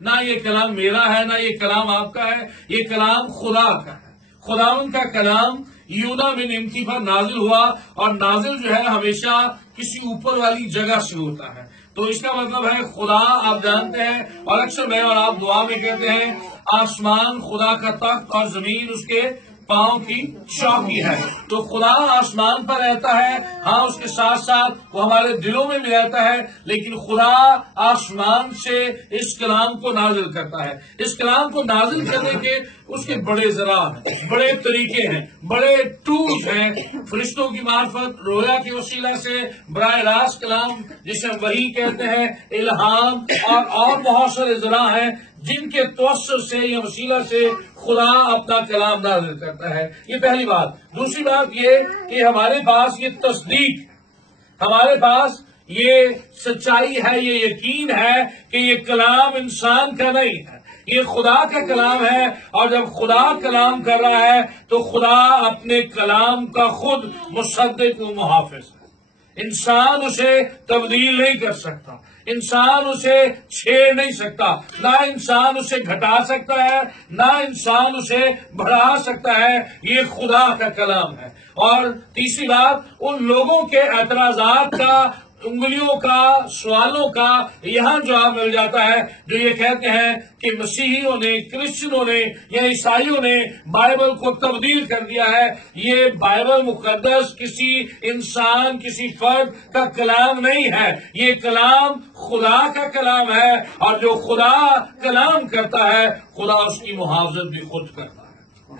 نہ یہ کلام میرا ہے، نہ یہ کلام آپ کا ہے، یہ کلام خدا کا ہے۔ خداوند کا کلام یونا بن امتی پر نازل ہوا، اور نازل جو ہے ہمیشہ کسی اوپر والی جگہ سے ہوتا ہے۔ تو اس کا مطلب ہے خدا، آپ جانتے ہیں، اور اکثر میں اور آپ دعا میں کہتے ہیں آسمان خدا کا تخت اور زمین اس کے پاؤں کی چوکی ہے۔ تو خدا آسمان پر رہتا ہے، ہاں اس کے ساتھ ساتھ وہ ہمارے دلوں میں بھی رہتا ہے، لیکن خدا آسمان سے اس کلام کو نازل کرتا ہے۔ اس کلام کو نازل کرنے کے اس کے بڑے ذرائع ہیں، بڑے طریقے ہیں، بڑے ٹولز ہیں، فرشتوں کی معرفت، رویا کے وسیلہ سے، براہ راست کلام جسے ہم وحی کہتے ہیں، الہام، اور بہت سارے ذرائع ہیں جن کے توسط سے یا وسیلہ سے خدا اپنا کلام نازل کرتا ہے۔ یہ پہلی بات۔ دوسری بات یہ کہ ہمارے پاس یہ تصدیق، ہمارے پاس یہ سچائی ہے، یہ یقین ہے کہ یہ کلام انسان کا نہیں ہے، یہ خدا کا کلام ہے، اور جب خدا کلام کر رہا ہے تو خدا اپنے کلام کا خود مصدق و محافظ ہے۔ انسان اسے تبدیل نہیں کر سکتا، انسان اسے چھیڑ نہیں سکتا، نہ انسان اسے گھٹا سکتا ہے، نہ انسان اسے بڑھا سکتا ہے۔ یہ خدا کا کلام ہے۔ اور تیسری بات، ان لوگوں کے اعتراضات کا، انگلیوں کا، سوالوں کا یہاں جواب مل جاتا ہے جو یہ کہتے ہیں کہ مسیحیوں نے، کرسچنوں نے یا عیسائیوں نے بائبل کو تبدیل کر دیا ہے۔ یہ بائبل مقدس کسی انسان، کسی فرد کا کلام نہیں ہے، یہ کلام خدا کا کلام ہے، اور جو خدا کلام کرتا ہے خدا اس کی محافظت بھی خود کرتا ہے۔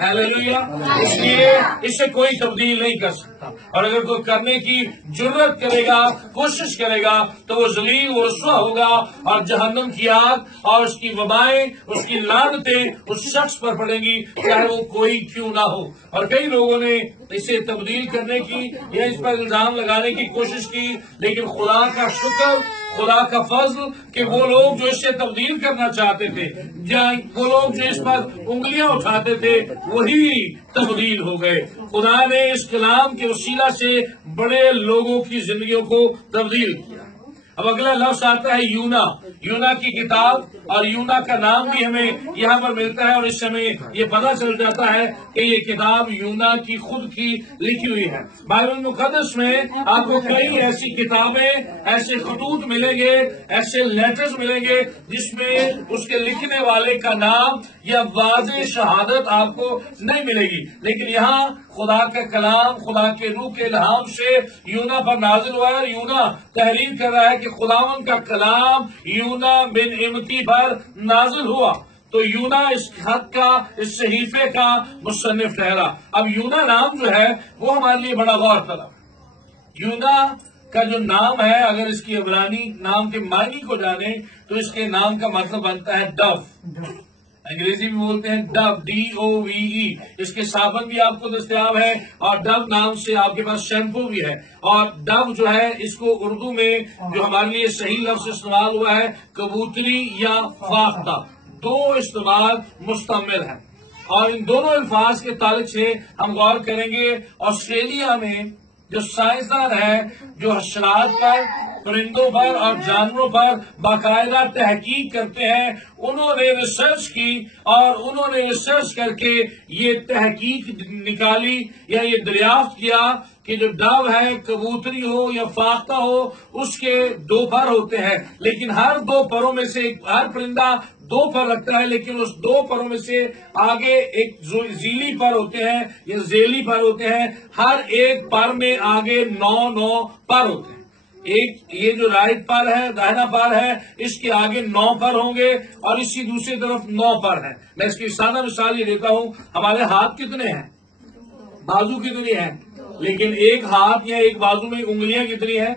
ہیلیلویا۔ اس لیے اسے کوئی تبدیل نہیں کر سکتا، اور اگر کوئی کرنے کی جرت کرے گا، کوشش کرے گا، تو وہ ذلیل و رسوا ہوگا، اور جہنم کی آگ اور اس کی وبائیں، اس کی لعنتیں اس شخص پر پڑیں گی، چاہے وہ کوئی کیوں نہ ہو۔ اور کئی لوگوں نے اسے تبدیل کرنے کی یا اس پر الزام لگانے کی کوشش کی، لیکن خدا کا شکر، خدا کا فضل کہ وہ لوگ جو اسے تبدیل کرنا چاہتے تھے، وہ لوگ جو اس پر انگلیاں اٹھاتے تھے، وہی تبدیل ہو گئے۔ خدا نے اس کلام کے وسیلہ سے بڑے لوگوں کی زندگیوں کو تبدیل کیا۔ اب اگلا لفظ آتا ہے یونا، یونا کی کتاب، اور یونا کا نام بھی ہمیں یہاں پر ملتا ہے، اور اس سے ہمیں یہ پتہ چل جاتا ہے کہ یہ کتاب یونا کی خود کی لکھی ہوئی ہے۔ بائبل مقدس میں آپ کو کئی ایسی کتابیں، ایسے خطوط ملیں گے، ایسے لیٹرز ملیں گے جس میں اس کے لکھنے والے کا نام یا واضح شہادت آپ کو نہیں ملے گی، لیکن یہاں خدا کا کلام، خدا کے روح کے الہام سے یونا پر نازل ہوا ہے۔ یونا تحریر کر رہا ہے کہ خداوند کا کلام یونا بن امتی پر نازل ہوا، تو یونا اس خط کا، اس صحیفے کا مصنف ٹھہرا۔ اب یونا نام جو ہے وہ ہمارے لیے بڑا غور طلب ہے۔ یونا کا جو نام ہے، اگر اس کی عبرانی نام کے معنی کو جانے تو اس کے نام کا مطلب بنتا ہے ڈو۔ انگریزی میں بولتے ہیں ڈو، DOVE۔ اس کے صابن بھی آپ کو دستیاب ہے، اور ڈو نام سے آپ کے پاس شیمپو بھی ہے۔ اور ڈو جو ہے، اس کو اردو میں جو ہمارے لیے صحیح لفظ استعمال ہوا ہے، کبوتری یا فاختہ، دو استعمال مستعمل ہے، اور ان دونوں الفاظ کے تعلق سے ہم غور کریں گے۔ آسٹریلیا میں جو سائنسدان ہیں، جو حشرات پر، پرندوں پر اور جانوروں پر باقاعدہ تحقیق کرتے ہیں، انہوں نے ریسرچ کی، اور انہوں نے ریسرچ کر کے یہ تحقیق نکالی یا یہ دریافت کیا کہ جو ڈو ہے، کبوتری ہو یا فاختہ ہو، اس کے دو پر ہوتے ہیں، لیکن ہر دو پروں میں سے ہر پرندہ دو پر رکھتا ہے، لیکن اس دو پروں میں سے آگے ایک ذیلی پر ہوتے ہیں یا ذیلی پر ہوتے ہیں، ہر ایک پر میں آگے 9 پر ہوتے ہیں۔ ایک یہ جو رائٹ پر ہے، داہنا پر ہے، اس کے آگے 9 پر ہوں گے، اور اسی دوسری طرف 9 پر ہیں۔ میں اس کی سادہ مثال یہ دیتا ہوں، ہمارے ہاتھ کتنے ہیں، بازو کتنی ہیں، لیکن ایک ہاتھ یا ایک بازو میں انگلیاں کتنی ہیں،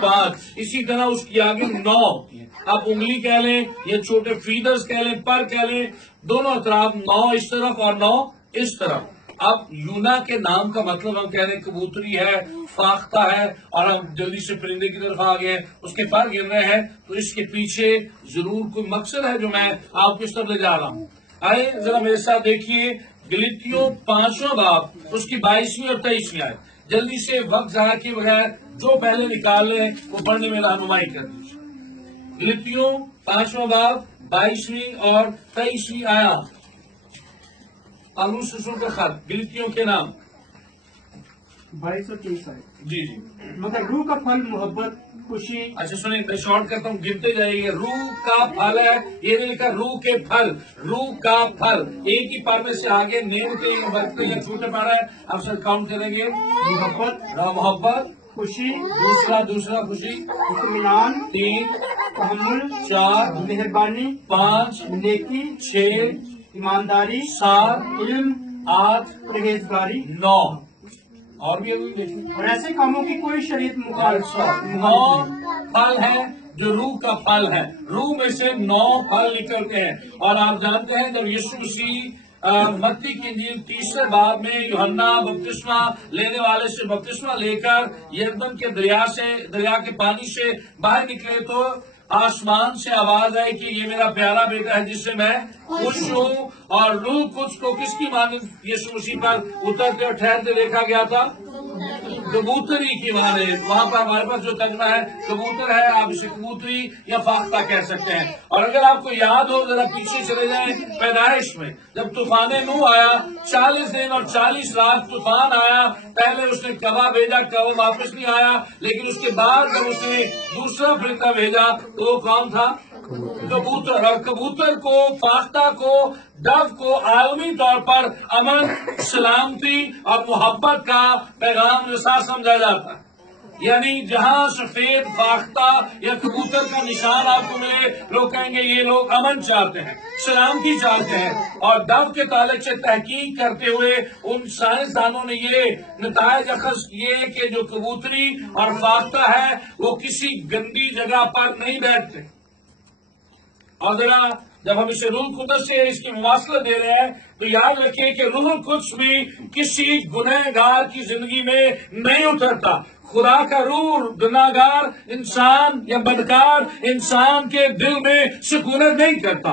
5۔ اسی طرح اس کی آگے 9 ہوتی ہیں۔ اب انگلی کہہ لیں یا چھوٹے فیدرز کہہ لیں، پر کہہ لیں، دونوں اطراف 9 اس طرف اور 9 اس طرف۔ اب یونا کے نام کا مطلب ہم کہہ رہے ہیں کبوتری ہے، فاختہ ہے، اور ہم جلدی سے پرندے کی طرف آ گئے ہیں، اس کے پر گر رہے ہیں، تو اس کے پیچھے ضرور کوئی مقصد ہے جو میں آپ کو اس طرف لے جا رہا ہوں۔ آئے ذرا میرے ساتھ دیکھیے گلتیوں 5واں باب، اس کی 22ویں اور 23ویں آیت۔ جلدی سے وقت ضائع کیے بغیر جو پہلے نکال لیں وہ پڑھنے میں رہنمائی کر دیجیے۔ گلتیوں 5واں باب 22वीं और 23वीं आयत, पालूस रसूल का खत गिलतियों के नाम। 22 और 23 आयत। जी जी, मगर रूह का फल मोहब्बत, खुशी। अच्छा सुनिए, मैं शॉर्ट करता हूँ, गिनते जाइए। रूह का फल है, ये नहीं लिखा रूह के फल, रूह का फल। एक ही पार में से आगे नेम के बढ़ते या छूटे पड़ रहा है, आप सर काउंट करेंगे। मोहब्बत, खुशी, दूसरा खुशी, इत्मीनान, 3, तहम्मुल, 4, मेहरबानी, 5, नेकी, 6, ईमानदारी, 7, इल्म, 8, परहेजगारी। 9 और भी अभी देखिए। और ऐसे कामों की कोई शरीयत मुखालिफ 9 फल है जो रूह का फल है। रूह में से 9 फल निकलते हैं। और आप जानते हैं जब यीशु मसीह मत्ती की इंजील 3 बाब में यूहन्ना बपतिस्मा लेने वाले से बपतिस्मा लेकर यरदन के दरिया के पानी से बाहर निकले, तो आसमान से आवाज आई कि ये मेरा प्यारा बेटा है जिससे मैं खुश हूँ। और रूह कुछ को किसकी माने यीशु मसीह पर उतरते और ठहरते देखा गया था? कबूतरी की माने। वहाँ पर हमारे पास जो तर्जमा है कबूतर है, आप इसे कबूतरी या फाख्ता कह सकते हैं। और अगर आपको याद हो, जरा पीछे चले जाएं पैदाइश में, जब तूफान नूह आया, 40 दिन और 40 रात तूफान आया। पहले उसने कवा भेजा, कवा वापस नहीं आया, लेकिन उसके बाद जब उसने दूसरा फरिश्ता भेजा तो वो कौन था? कबूतर। और कबूतर को, फाख्ता को, डव को आलमी तौर पर अमन, सलामती और मोहब्बत का पैगाम जैसा समझा जाता है। यानी जहाँ सफेद फाख्ता या कबूतर का निशान आपको मिले, लोग कहेंगे ये लोग अमन चाहते हैं, सलामती चाहते हैं। और डव के ताल्लुक से तहकीक करते हुए उन साइंसदानों ने ये नतायज अखज़ किए कि जो कबूतरी और फाख्ता है वो किसी गंदी जगह पर नहीं बैठते। और जरा जब हम इसे रूह कुदस से इसकी मुवासला दे रहे हैं तो याद रखिए कि रूह कुदस भी किसी गुनहगार की जिंदगी में नहीं उतरता। खुदा का रूह गुनहगार इंसान या बदकार इंसान के दिल में सुकूनत नहीं करता।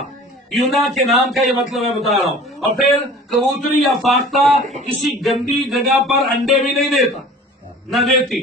यूना के नाम का ये मतलब मैं बता रहा हूँ। और फिर कबूतरी या फाख्ता किसी गंदी जगह पर अंडे भी नहीं देता, न देती।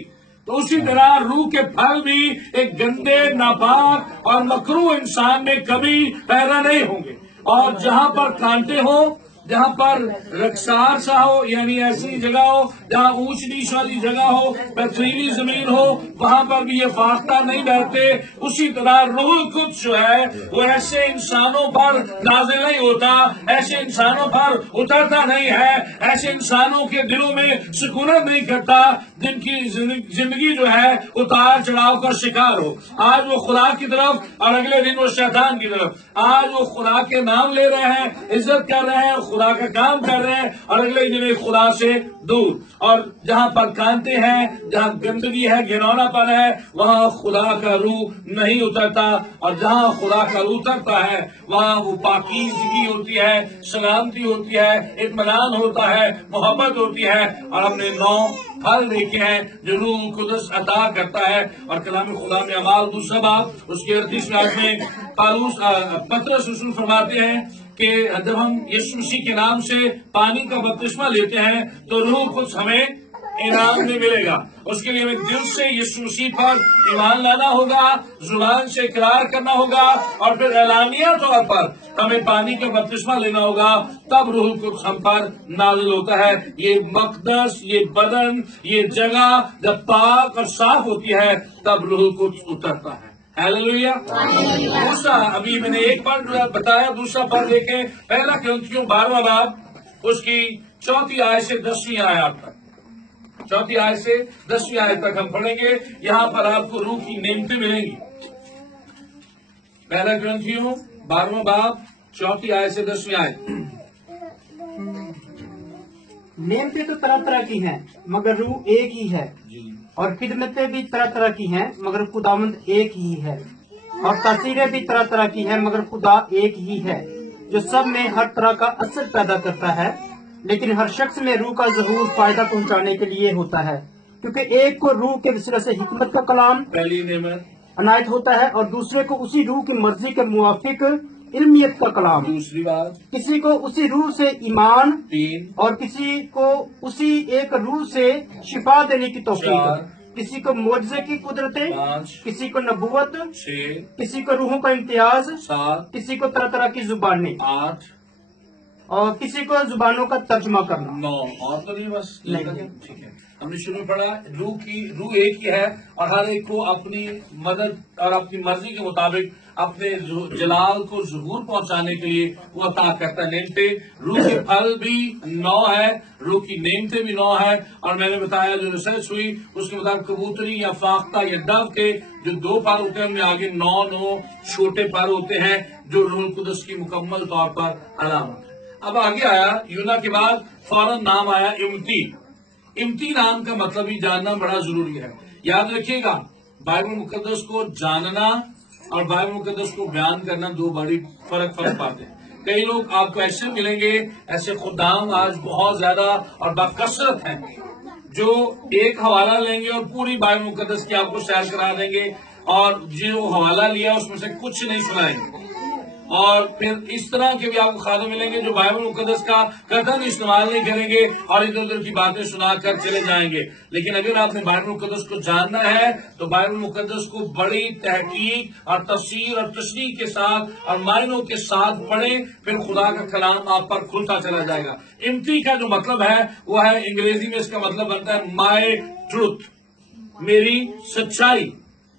तो उसी तरह रूह के फल भी एक गंदे, नापाक और मकरूह इंसान में कभी पैदा नहीं होंगे। और जहाँ पर कांटे हो, जहाँ पर रक्सार सा हो, यानी ऐसी जगह हो जहाँ ऊंच नीच वाली जगह हो, पथरीली जमीन हो, वहाँ पर भी ये फाख्ता नहीं बैठते। उसी तरह रूह कुद्स जो है वो ऐसे इंसानों पर नाज़िल नहीं होता, ऐसे इंसानों पर उतरता नहीं है, ऐसे इंसानों के दिलों में सुकूनत नहीं करता जिनकी जिंदगी जो है उतार चढ़ाव का शिकार हो। आज वो खुदा की तरफ और अगले दिन वो शैतान की तरफ। आज वो खुदा के नाम ले रहे हैं, इज्जत कर रहे हैं, खुदा का काम कर रहे हैं, और अगले दिन खुदा से दूर। और जहाँ पर कांटे हैं, जहाँ गंदगी है, घिनौनापन है, वहाँ खुदा का रूह नहीं उतरता। और जहाँ खुदा का रूह उतरता है वहाँ वो पाकीज़गी होती है, सलामती होती है, इत्मीनान होता है, मोहब्बत होती है। और हमने 9 फल देखे हैं जो रूह कुदस अता करता है। और कलाम खुदा में अमाल 2 बाब उसके 38 आयत में पतरस रसूल फरमाते हैं कि जब हम यीशु मसीह के नाम से पानी का बपतिस्मा लेते हैं तो रूह कुछ हमें इनाम में मिलेगा। उसके लिए हमें दिल से यीशु मसीह पर ईमान लाना होगा, जुबान से इकरार करना होगा, और फिर एलानिया तौर पर हमें पानी का बपतिस्मा लेना होगा। तब रूह कुछ हम पर नाज़िल होता है। ये मक़दस, ये बदन, ये जगह जब पाक और साफ होती है तब रूह कुछ उतरता है। हालेलुया। दूसरा, अभी मैंने एक बार बताया, दूसरा पद देखें, पहला कुरिन्थियों 12वां बाब उसकी 4 आयत से 10वीं आयत तक, 4 आयत से 10वीं आयत तक हम पढ़ेंगे। यहाँ पर आपको रूह की नेमतें मिलेंगी। पहला कुरिन्थियों 12वां बाब 4 आयत से 10वीं आयत। नेमतें तो तरह तरह की हैं मगर रूह एक ही है, और खिदमतें भी तरह तरह की हैं मगर खुदावंद एक ही है, और तासीरें भी तरह तरह की हैं मगर खुदा एक ही है, जो सब में हर तरह का असर पैदा करता है। लेकिन हर शख्स में रूह का ज़हूर फायदा पहुंचाने के लिए होता है, क्योंकि एक को रूह के वसीले से हिकमत का कलाम पहली नेमत अनायत होता है, और दूसरे को उसी रूह की मर्जी के मुवाफिक इल्मियत का कलाम। दूसरी बात, किसी को उसी रूह से ईमान, 3, और किसी को उसी एक रूह से शिफा देने की तौफीक। किसी को मोजे की कुदरतें, 5 किसी को नबूवत, 6 किसी को रूहों का इम्तियाज, 7 किसी को तरह तरह की जुबानें 8 और किसी को जुबानों का तर्जुमा करना। 9 और तो नहीं, बस नहीं। ठीक है। हमने शुरू में पढ़ा रूह एक ही है और हर एक को अपनी मदद और अपनी मर्जी के मुताबिक अपने जलाल को ज़हूर पहुंचाने के लिए वो अता करता है नेमते। रूह के फल भी 9 है, रूह की नेमते भी 9 है। और मैंने बताया जो रिसर्च हुई उसके मुताबिक कबूतरी या फाख्ता या डव के जो 2 पर होते हैं उनमें आगे 9 छोटे पर होते हैं जो रूह कुदस की मुकम्मल तौर पर अलामत है। अब आगे आया यूना के बाद फौरन नाम आया इम्ती। इम्ती नाम का मतलब ही जानना बड़ा जरूरी है। याद रखिएगा, बाइबल मुकद्दस को जानना और बाइबल मुकद्दस को बयान करना 2 बड़ी फर्क पाते हैं। कई लोग आपको ऐसे मिलेंगे, ऐसे खुदाम आज बहुत ज्यादा और बाकसरत हैं जो एक हवाला लेंगे और पूरी बाइबल मुकद्दस की आपको सैर करा देंगे और जो हवाला लिया उसमें से कुछ नहीं सुनाएंगे। और फिर इस तरह के भी आपको खादे मिलेंगे जो बाइबल मुकद्दस का कतई इस्तेमाल नहीं करेंगे और इधर उधर की बातें सुनाकर चले जाएंगे। लेकिन अगर आपने बाइबल मुकद्दस को जानना है तो बाइबल मुकद्दस को बड़ी तहकीक और तफसीर और तशरीह के साथ और मायनों के साथ पढ़ें, फिर खुदा का कलाम आप पर खुलता चला जाएगा। इम्ती का जो मतलब है वो है, अंग्रेजी में इसका मतलब बनता है माय ट्रूथ, मेरी सच्चाई।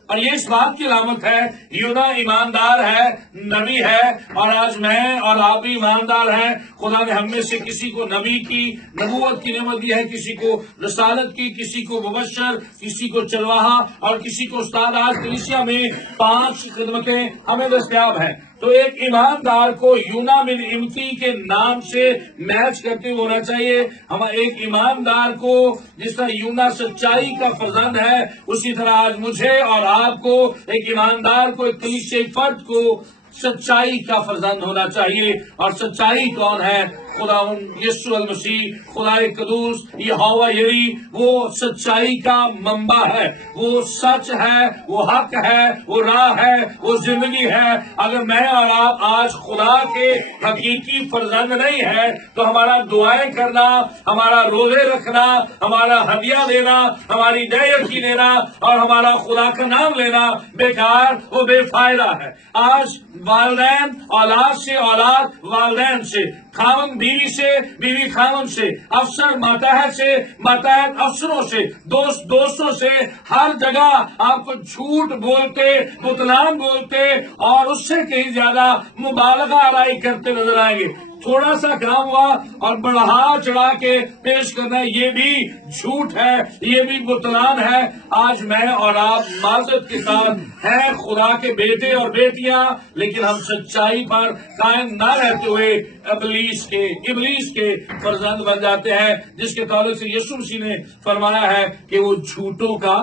और ये इस बात की अलामत है यूना ईमानदार है, नबी है और आज मैं और आप भी ईमानदार हैं। खुदा ने हम में से किसी को नबी की नबूवत की नेमत दी है, किसी को रसालत की, किसी को मुबश्शर, किसी को चरवाहा और किसी को उस्ताद। आज कलीसिया में 5 खिदमतें हमें दस्तयाब हैं। तो एक ईमानदार को यूना बिन इम्ती के नाम से मैच करते हुए होना चाहिए। हम एक ईमानदार को जिस तरह यूना सच्चाई का फर्जंद है, उसी तरह आज मुझे और आपको एक ईमानदार को, एक कलीसियाई फर्द को सच्चाई का फर्जंद होना चाहिए। और सच्चाई कौन है? खुदा यीशु अल मसीह, खुदाए कदूस, यहोवा यरी, वो सच्चाई का मंबा है, वो सच है, वो हक है, वो राह है, वो जिंदगी है। अगर मैं और आप आज खुदा के हकीकी फर्जंद नहीं है तो हमारा दुआएं करना, हमारा रोजे रखना, हमारा हदिया देना, हमारी दयकी देना और हमारा खुदा का नाम लेना बेकार, वो बेफायदा है। आज वालिदैन औलाद से, औलाद वालिदैन से, खामन बीवी से, बीवी खामन से, अफसर मातहत से, मातहत अफसरों से, दोस्त दोस्तों से, हर जगह आपको झूठ बोलते, बुतलान बोलते और उससे कहीं ज्यादा मुबालगा आराई करते नजर आएंगे। थोड़ा सा काम हुआ और बढ़ा चढ़ा के पेश करना, ये भी झूठ है, ये भी बुतलान है। आज मैं और आप माजरत के साथ हैं खुदा के बेटे और बेटियां, लेकिन हम सच्चाई पर कायम न रहते हुए इबलीस के फर्जंद बन जाते हैं, जिसके ताल्लुक से यीशु मसीह ने फरमाया है कि वो झूठों का।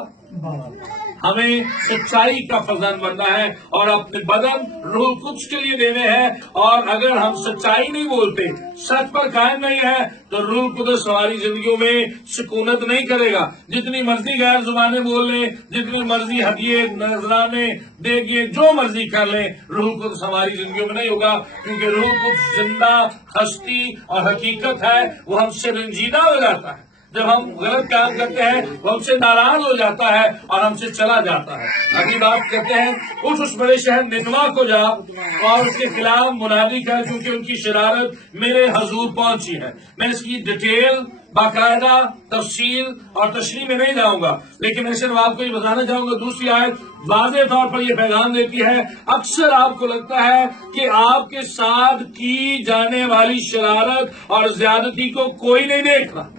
हमें सच्चाई का फर्जंद बनना है और अपने बदन रूह कुछ के लिए देने हैं। और अगर हम सच्चाई नहीं बोलते, सच पर कायम नहीं है, तो रूह कुदस हमारी जिंदगियों में सुकूनत नहीं करेगा। जितनी मर्जी गैर जुबानें बोल लें, जितनी मर्जी हदिये नजराने देंगे, जो मर्जी कर लें, रूह कुदस हमारी जिंदगियों में नहीं होगा। क्योंकि रूह कुदस जिंदा हस्ती और हकीकत है, वो हमसे रंजीदा हो जाता है। जब हम गलत काम करते हैं वो हमसे नाराज हो जाता है और हमसे चला जाता है। अगली बात कहते हैं, उस बड़े शहर निनवा को जा और उसके खिलाफ मुनादी कर, क्योंकि उनकी शरारत मेरे हजूर पहुंची है। मैं इसकी डिटेल, बाकायदा तफसील और तशरीह में नहीं जाऊंगा, लेकिन मैं सिर्फ आपको ये बताना चाहूंगा। दूसरी आयत वाज़ेह तौर पर यह पैगाम देती है, अक्सर आपको लगता है कि आपके साथ की जाने वाली शरारत और ज्यादती को कोई नहीं देख रहा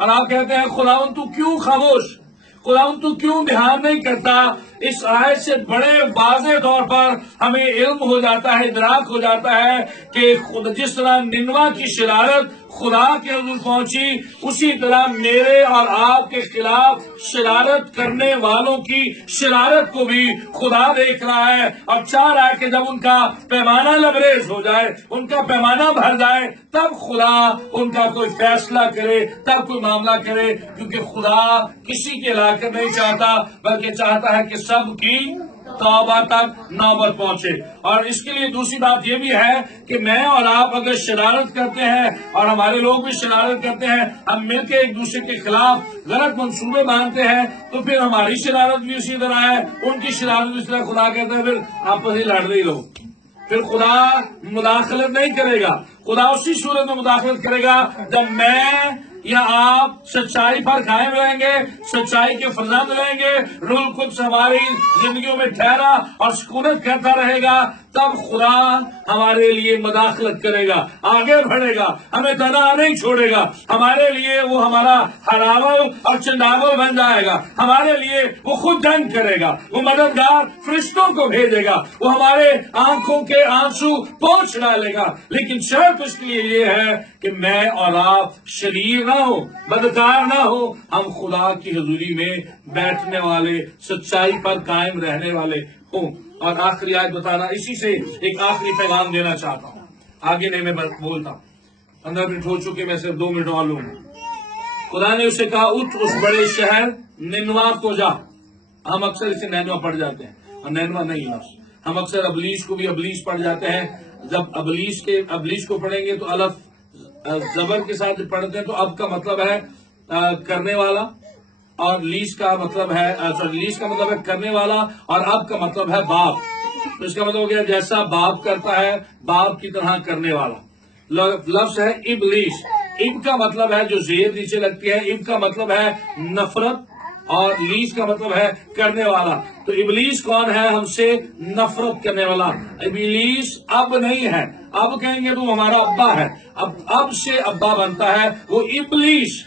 और आप कहते हैं खुदावंद तू क्यों खामोश, खुदावंद तू क्यों ध्यान नहीं करता। इस आयत से बड़े वाज़ेह तौर पर हमें इल्म हो जाता है, इदराक हो जाता है कि खुद जिस तरह निनवा की शरारत खुदा के हुजूर पहुंची, उसी तरह मेरे और आपके खिलाफ शरारत करने वालों की शरारत को भी खुदा देख रहा है और चाह रहा है कि जब उनका पैमाना लबरेज हो जाए, उनका पैमाना भर जाए, तब खुदा उनका कोई फैसला करे, तब कोई मामला करे। क्योंकि खुदा किसी के लाकर नहीं चाहता, बल्कि चाहता है कि सबकी तौबा तक नौबत पहुंचे। और इसके लिए दूसरी बात यह भी है कि मैं और आप अगर शरारत करते हैं और हमारे लोग भी शरारत करते हैं, हम मिलकर एक दूसरे के खिलाफ गलत मंसूबे मानते हैं, तो फिर हमारी शरारत भी उसी तरह है, उनकी शरारत भी इस तरह। खुदा कहते हैं फिर आपस में लड़ रही लोग, फिर खुदा मुदाखलत नहीं करेगा। खुदा उसी सूरत में मुदाखलत करेगा जब मैं या आप सच्चाई पर कायम रहेंगे, सच्चाई के फरजंद रहेंगे, रूह कुद्स हमारी जिंदगियों में ठहरा और सुकूनत करता रहेगा, तब खुदा हमारे लिए मुदाखलत करेगा, आगे बढ़ेगा, हमें तनहा नहीं छोड़ेगा। हमारे लिए वो हमारा हरावल और चंडावल बन जाएगा, हमारे लिए वो खुद जंग करेगा, वो मददगार फरिश्तों को भेजेगा, वो हमारे आंखों के आंसू पोंछ डालेगा। लेकिन शर्त उसके लिए ये है कि मैं और आप शरीर ना हो, बदकार ना हो, हम खुदा की हजूरी में बैठने वाले, सच्चाई पर कायम रहने वाले हों। और आखिरी आयत बताना, इसी से एक आखिरी पैगाम देना चाहता हूँ, आगे नहीं मैं बोलता, 15 मिनट हो चुके, मैं सिर्फ 2 मिनट और लूंगा। खुदा ने उसे कहा, उठ उस बड़े शहर निनवा को जा। हम अक्सर इसे नैनवा पढ़ जाते हैं और नैनवा नहीं लफ्ज, हम अक्सर अबलीस को भी अबलीस पढ़ जाते हैं। जब अबलीस को पढ़ेंगे तो अलफ जबर के साथ पढ़ते हैं, तो अब का मतलब है करने वाला, और लीस का मतलब है लीस का मतलब है करने वाला, और अब का मतलब है बाप। तो इसका मतलब हो गया जैसा बाप करता है, बाप की तरह करने वाला। लफ्ज है इबलीस। इब का मतलब है जो जेर नीचे लगती है, इब का मतलब है नफरत, और लीस का मतलब है करने वाला। तो इबलीस कौन है? हमसे नफरत करने वाला। इबलीस अब नहीं है, अब कहेंगे तो हमारा अब्बा है, अब से अब्बा बनता है वो इबलीस।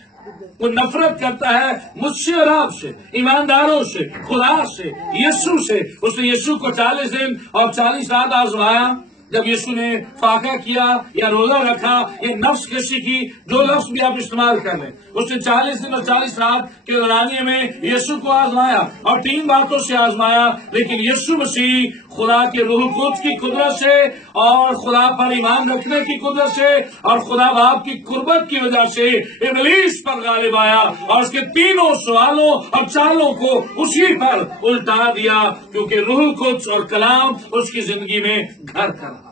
वो नफरत करता है मुझसे और आपसे, ईमानदारों से, खुदा से, यीशु से। उसने यीशु को 40 दिन और 40 रात आजमाया। जब यीशु ने फाका किया या रोजा रखा या नफ्स कशी की, जो लफ्ज भी आप इस्तेमाल कर लें, उसने 40 दिन और 40 रात के दौरानिए में यीशु को आजमाया और 3 बातों से आजमाया। लेकिन यीशु मसीह खुदा के रूह कुद्स की कुदरत से और खुदा पर ईमान रखने की कुदरत से और खुदा बाप की कुर्बत की वजह से इबलीस पर गालिब आया और उसके तीनों सवालों और चालों को उसी पर उल्टा दिया, क्योंकि रूह कुद्स और कलाम उसकी जिंदगी में घर कर रहा था।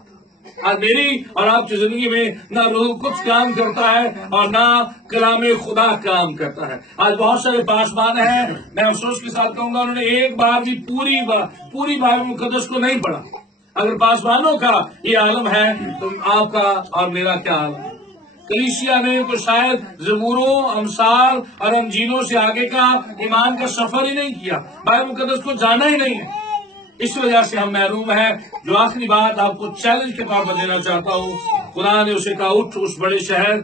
आज मेरी और आपकी जिंदगी में ना रूह कुद्स काम करता है और ना कलाम खुदा काम करता है। आज बहुत सारे पासबान हैं, मैं अफसोस के साथ कहूंगा, उन्होंने एक बार भी पूरी बाइबल मुकद्दस को नहीं पढ़ा। अगर पासबानों का ये आलम है तो आपका और मेरा क्या आलम? कलीसिया ने तो शायद ज़बूरों, अमसाल और अंजीलों से आगे का ईमान का सफर ही नहीं किया, बाइबल मुकद्दस को जाना ही नहीं है। इस वजह से हम महरूम हैं। जो आखिरी बात आपको चैलेंज के तौर पर देना चाहता हूँ, खुदा ने उसे कहा, उठ उस बड़े शहर